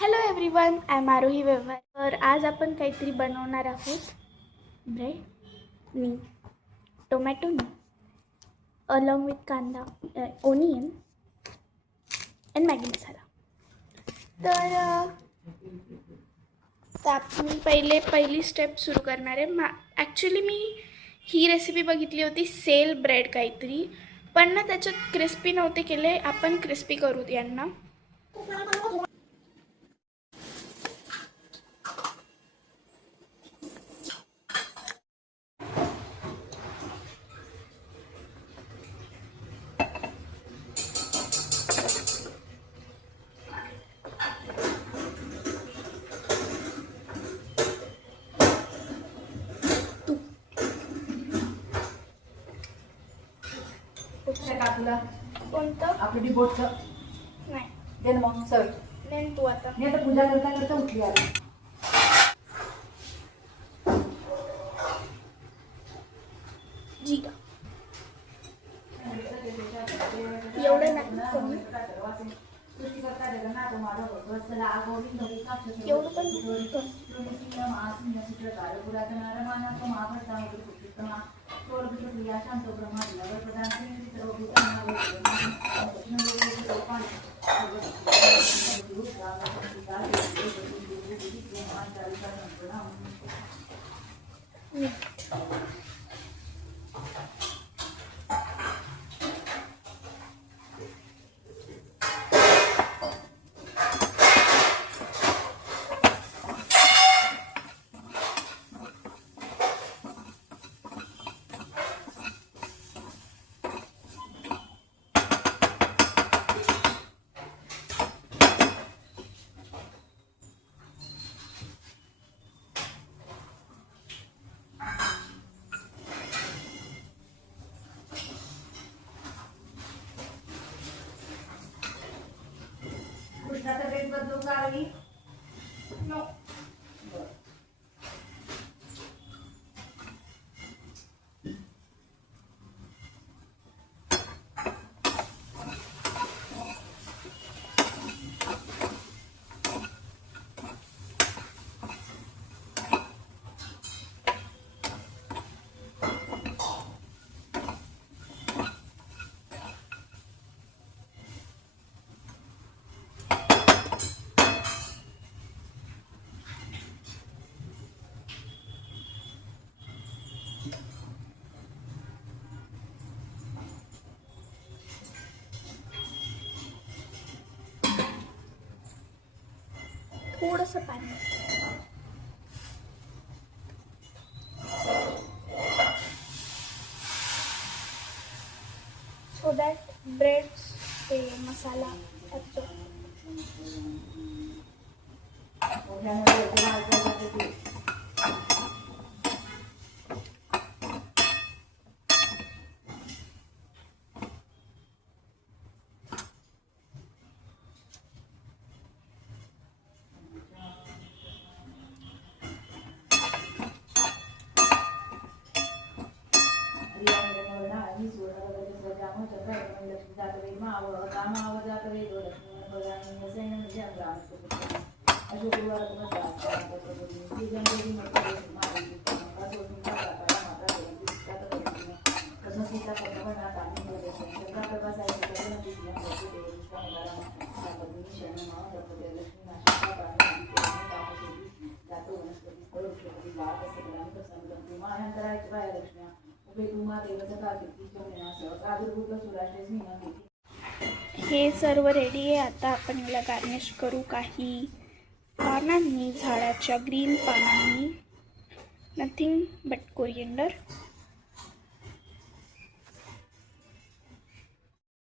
Hello everyone, I am आरोही व्यवहार. तर आज आपण काहीतरी बनवणार आहोत. ब्रेड नी टोमॅटो नी अलॉंग विथ कांदा, ओनियन अँड मॅगी मसाला. तर आपण पहिली स्टेप सुरू करणार आहे. ॲक्च्युली मी ही रेसिपी बघितली होती, सेल ब्रेड काहीतरी, पण ना त्याच्यात क्रिस्पी नव्हते केले. आपण क्रिस्पी करूत यांना. कोणतं आपलं डिबोटचं नाही दे ना मग सर. नाही तू आता मी आता पूजा करता करता उठली आली. जिरा एवढं नाही, कमी एवढं पण कृष्णाचा ड्रेस बदलू का आली? नो. थोडंसं पाणी, सो दॅट ब्रेड ते मसाला हे सर्व रेडी आहे. आता आपण याला गार्निश करू काही पानांनी, झाडाच्या ग्रीन पानांनी, नथिंग बट कोरिएंडर.